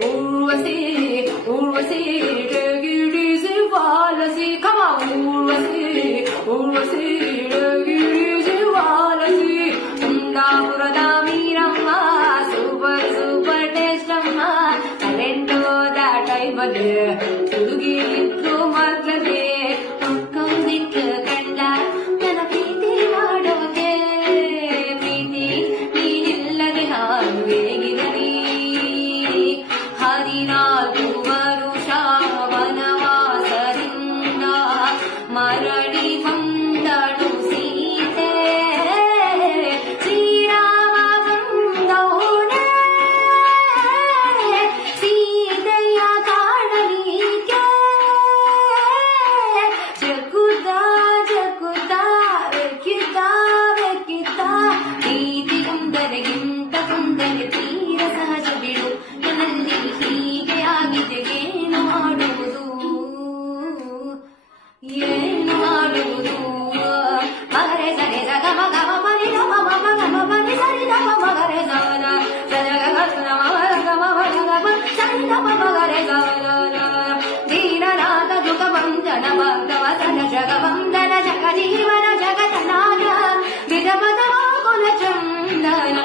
Urvasi, Urvasi, take it easy, Valasi. Come on, Urvasi, Urvasi, take it easy, Valasi. Kundapurada Meeramma, super, super taste amma. Talento that I bade, Tudugi ittu markade, Pakkam dittu kanda, Nana preeti madoke, preeti neenillade naanu ಹೇಗಿರಲಿ ಹದಿನಾಲ್ಕು ವರುಷ ವನವಾಸದಿಂದ ಮರಳಿ ಬಂದಳು ಸೀತೆ ಶ್ರೀರಾಮ ಬಂದವನೇ ಸೀತೆಯ ಕಾಣಲಿಕ್ಕೆ ಜಗುದ ಜಗುದ ಬೆಕ್ಕಿದ್ದ ಬೆಕ್ಕಿದ್ದ ಪ್ರೀತಿ ಕುಂದರೆಗಿಂತ ಕುಂದರೆ ತೀರ ಸಹಜ ಬಿಡು ನನ್ನಲ್ಲಿ ಹೀಗೆ ಆಗಿದೆ ಏನು ಮಾಡುವುದು ಏನು ಮಾಡುವುದು ಮಗರೆ ಸರಿ ಸಗ ಮಗ ಮರಿ ನಮ ಮಮ ಗಮ ಮರಿ ಸರಿ ನಮ ಮಗರೆ ಸವನ ಸರಗ ನಮ ಗಮ ಮಗ ಸರಿ ನಮ ಮಗರೆ ಸವನ ದೀನನಾಥ ದುಃಖ ಬಂಧನ ಭಕ್ತವ ಸನ ಜಗ ಬಂಧನ ಜಗ ಜೀವನ ಜಗತನಾದ ವಿಧ ಪದವ ಕುಲ ಚಂದನ